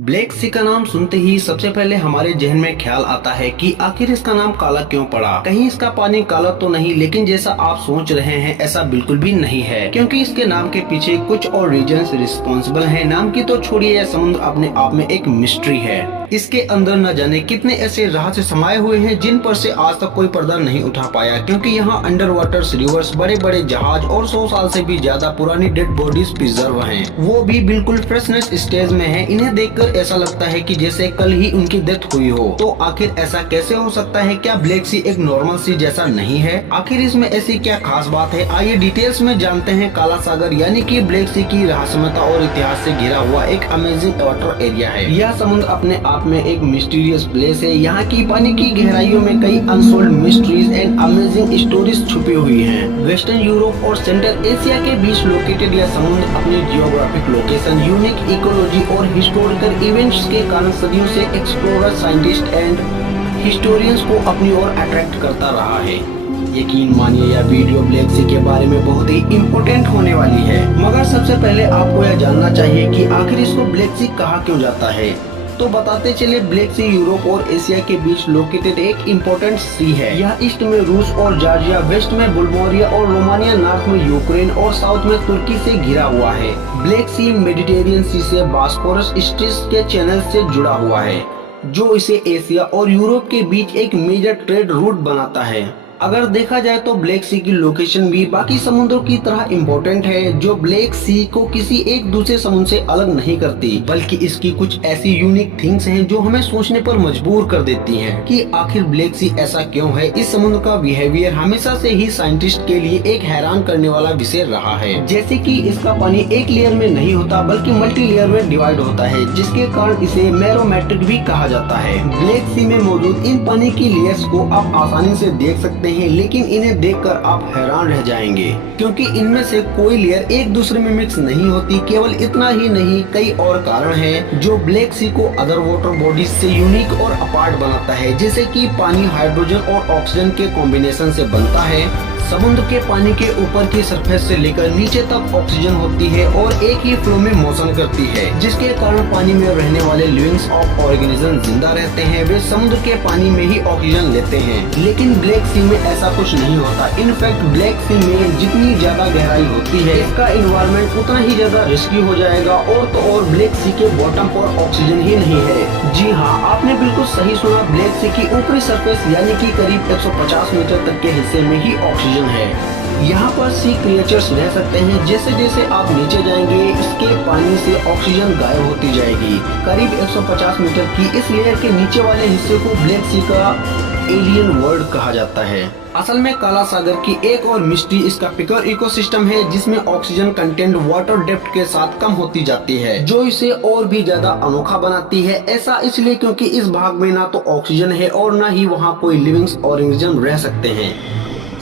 Black सी का नाम सुनते ही सबसे पहले हमारे जहन में ख्याल आता है कि आखिर इसका नाम काला क्यों पड़ा। कहीं इसका पानी काला तो नहीं, लेकिन जैसा आप सोच रहे हैं ऐसा बिल्कुल भी नहीं है, क्योंकि इसके नाम के पीछे कुछ और रीजंस रिस्पॉन्सिबल हैं। नाम की तो छोड़िए, यह समुद्र अपने आप में एक मिस्ट्री है। इसके अंदर न जाने कितने ऐसे रहस्य समाये हुए हैं जिन पर से आज तक कोई पर्दा नहीं उठा पाया, क्योंकि यहाँ अंडर वाटर रिवर्स, बड़े बड़े जहाज और 100 साल से भी ज्यादा पुरानी डेड बॉडीज प्रिजर्व हैं, वो भी बिल्कुल फ्रेशनेस स्टेज में है। इन्हें देखकर ऐसा लगता है कि जैसे कल ही उनकी डेथ हुई हो। तो आखिर ऐसा कैसे हो सकता है? क्या ब्लैक सी एक नॉर्मल सी जैसा नहीं है? आखिर इसमें ऐसी क्या खास बात है? आइए डिटेल्स में जानते हैं। काला सागर यानी कि ब्लैक सी की रहस्यमयता और इतिहास से घिरा हुआ एक अमेजिंग वाटर एरिया है। यह समुद्र अपने आप में एक मिस्टीरियस प्लेस है। यहाँ की पानी की गहराइयों में कई unsold mysteries and amazing stories छुपी हुई हैं। वेस्टर्न यूरोप और सेंट्रल एशिया के बीच लोकेटेड यह समुद्र अपनी जियोग्राफिक लोकेशन, यूनिक इकोलॉजी और हिस्टोरिकल इवेंट्स के कारण सदियों से एक्सप्लोरर, साइंटिस्ट एंड हिस्टोरियंस को अपनी ओर अट्रैक्ट करता रहा है। यकीन मानिए यह वीडियो ब्लैक सी के बारे में बहुत ही इम्पोर्टेंट होने वाली है, मगर सबसे पहले आपको यह जानना चाहिए कि आखिर इसको ब्लैक सी कहा क्यों जाता है। तो बताते चले, ब्लैक सी यूरोप और एशिया के बीच लोकेटेड एक इम्पोर्टेंट सी है। यह ईस्ट में रूस और जॉर्जिया, वेस्ट में बुल्गारिया और रोमानिया, नॉर्थ में यूक्रेन और साउथ में तुर्की से घिरा हुआ है। ब्लैक सी मेडिटेरियन सी से बॉस्फोरस स्ट्रेट्स के चैनल से जुड़ा हुआ है, जो इसे एशिया और यूरोप के बीच एक मेजर ट्रेड रूट बनाता है। अगर देखा जाए तो ब्लैक सी की लोकेशन भी बाकी समुद्रों की तरह इम्पोर्टेंट है, जो ब्लैक सी को किसी एक दूसरे समुद्र से अलग नहीं करती, बल्कि इसकी कुछ ऐसी यूनिक थिंग्स हैं जो हमें सोचने पर मजबूर कर देती हैं कि आखिर ब्लैक सी ऐसा क्यों है। इस समुद्र का बिहेवियर हमेशा से ही साइंटिस्ट के लिए एक हैरान करने वाला विषय रहा है। जैसे कि इसका पानी एक लेयर में नहीं होता बल्कि मल्टी लेयर में डिवाइड होता है, जिसके कारण इसे मैरोमेट्रिक भी कहा जाता है। ब्लैक सी में मौजूद इन पानी की लेयर्स को आप आसानी से देख सकते हैं, लेकिन इन्हें देखकर आप हैरान रह जाएंगे, क्योंकि इनमें से कोई लेयर एक दूसरे में मिक्स नहीं होती। केवल इतना ही नहीं, कई और कारण हैं जो ब्लैक सी को अदर वाटर बॉडीज से यूनिक और अपार्ट बनाता है। जैसे कि पानी हाइड्रोजन और ऑक्सीजन के कॉम्बिनेशन से बनता है। समुद्र के पानी के ऊपर की सरफेस से लेकर नीचे तक ऑक्सीजन होती है और एक ही फ्लो में मोशन करती है, जिसके कारण पानी में रहने वाले लिविंग्स ऑफ ऑर्गेनिज्म जिंदा रहते हैं। वे समुद्र के पानी में ही ऑक्सीजन लेते हैं, लेकिन ब्लैक सी में ऐसा कुछ नहीं होता। इनफैक्ट ब्लैक सी में जितनी ज्यादा गहराई होती है, इसका इन्वायरमेंट उतना ही ज्यादा रिस्की हो जाएगा। और तो और ब्लैक सी के बॉटम पर ऑक्सीजन ही नहीं है। जी हाँ, आपने बिल्कुल सही सुना। ब्लैक सी की ऊपरी सरफेस यानी कि करीब 150 मीटर तक के हिस्से में ही ऑक्सीजन है। यहाँ पर सी क्रिएचर्स रह सकते हैं। जैसे जैसे आप नीचे जाएंगे, इसके पानी से ऑक्सीजन गायब होती जाएगी। करीब 150 मीटर की इस लेयर के नीचे वाले हिस्से को ब्लैक सी का एलियन वर्ल्ड कहा जाता है। असल में काला सागर की एक और मिस्ट्री इसका पिकर इकोसिस्टम है, जिसमें ऑक्सीजन कंटेंट वाटर डेप्थ के साथ कम होती जाती है, जो इसे और भी ज्यादा अनोखा बनाती है। ऐसा इसलिए क्योंकि इस भाग में ना तो ऑक्सीजन है और ना ही वहाँ कोई लिविंग्स ऑर्गेनिज्म रह सकते हैं।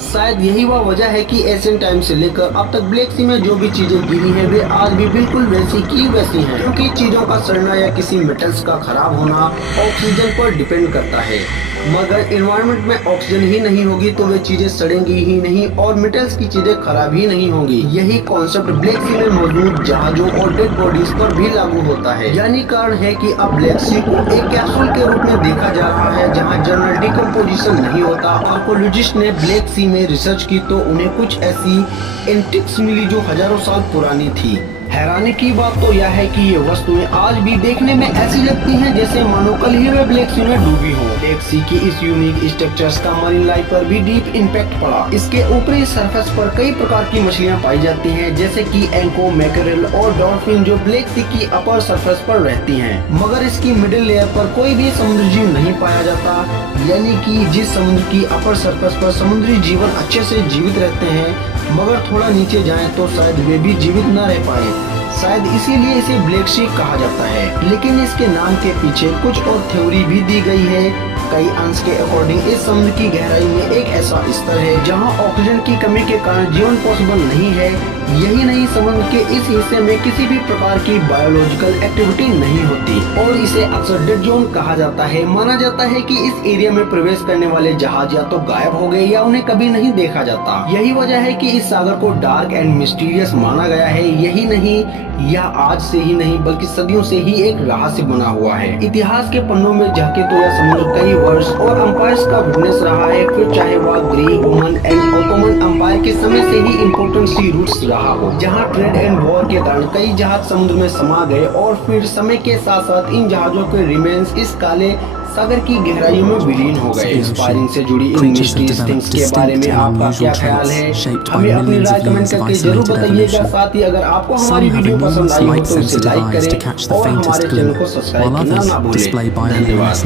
शायद यही वह वजह है कि एशियन टाइम से लेकर अब तक ब्लैक सी में जो भी चीजें गिरी हैं, वे आज भी बिल्कुल वैसी की वैसी हैं, क्योंकि चीजों का सड़ना या किसी मेटल्स का खराब होना ऑक्सीजन पर डिपेंड करता है। मगर एनवायरनमेंट में ऑक्सीजन ही नहीं होगी तो वे चीजें सड़ेंगी ही नहीं और मेटल्स की चीजें खराब ही नहीं होंगी। यही कॉन्सेप्ट ब्लैक सी में मौजूद जहाजों और डेड बॉडीज पर भी लागू होता है। यानी कारण है कि अब ब्लैक सी को एक कैप्सूल के रूप में देखा जा रहा है, जहाँ जनरल डिकम्पोजिशन नहीं होता। आर्कोलॉजिस्ट ने ब्लैक सी में रिसर्च की तो उन्हें कुछ ऐसी एंटिक्स मिली जो हजारों साल पुरानी थी। हैरानी की बात तो यह है कि ये वस्तुएं आज भी देखने में ऐसी लगती हैं जैसे मानो कल ही वे ब्लैक सी में डूबी हो। ब्लैक सी की इस यूनिक स्ट्रक्चर्स का मरीन लाइफ पर भी डीप इम्पैक्ट पड़ा। इसके ऊपरी सरफेस पर कई प्रकार की मछलियां पाई जाती हैं, जैसे कि एंको, मैकेरेल और डॉल्फिन, जो ब्लैक सी की अपर सरफेस पर रहती हैं। मगर इसकी मिडिल लेयर पर कोई भी समुद्री जीव नहीं पाया जाता। यानी कि जिस समुद्र की अपर सरफेस पर समुद्री जीवन अच्छे से जीवित रहते हैं, मगर थोड़ा नीचे जाएं तो शायद वे भी जीवित न रह पाए। शायद इसीलिए इसे ब्लैक सी कहा जाता है। लेकिन इसके नाम के पीछे कुछ और थ्योरी भी दी गई है। कई अंश के अकॉर्डिंग इस समुद्र की गहराई में एक ऐसा स्तर है जहां ऑक्सीजन की कमी के कारण जीवन पॉसिबल नहीं है। यही नहीं, समुद्र के इस हिस्से में किसी भी प्रकार की बायोलॉजिकल एक्टिविटी नहीं होती और इसे अक्सर डेड जोन कहा जाता है। माना जाता है कि इस एरिया में प्रवेश करने वाले जहाज या तो गायब हो गए या उन्हें कभी नहीं देखा जाता। यही वजह है कि इस सागर को डार्क एंड मिस्टीरियस माना गया है। यही नहीं, यह आज से ही नहीं बल्कि सदियों से ही एक रहस्य बना हुआ है। इतिहास के पन्नों में झांके तो यह समुद्र कई वर्ष और अंपायर्स का विटनेस रहा है, फिर चाहे वह Greek, Roman and Ottoman umpire के समय से ही इम्पोर्टेंट सी रूट्स रहा हो, जहां ट्रेड एंड वॉर के कारण कई जहाज समुद्र में समा गए और फिर समय के साथ साथ इन जहाजों के रिमेन्स इस काले सागर की गहराइयों में विलीन हो गए। इंस्पायरिंग से जुड़ी इन मिस्टीरियस थिंग्स के बारे में आपका क्या ख्याल है? हमें अपनी राय कमेंट करके जरूर बताइएगा। साथ ही अगर आपको हमारी वीडियो पसंद आई हो तो इसे लाइक करें और हमारे चैनल को सब्सक्राइब करना ना भूलें। धन्यवाद।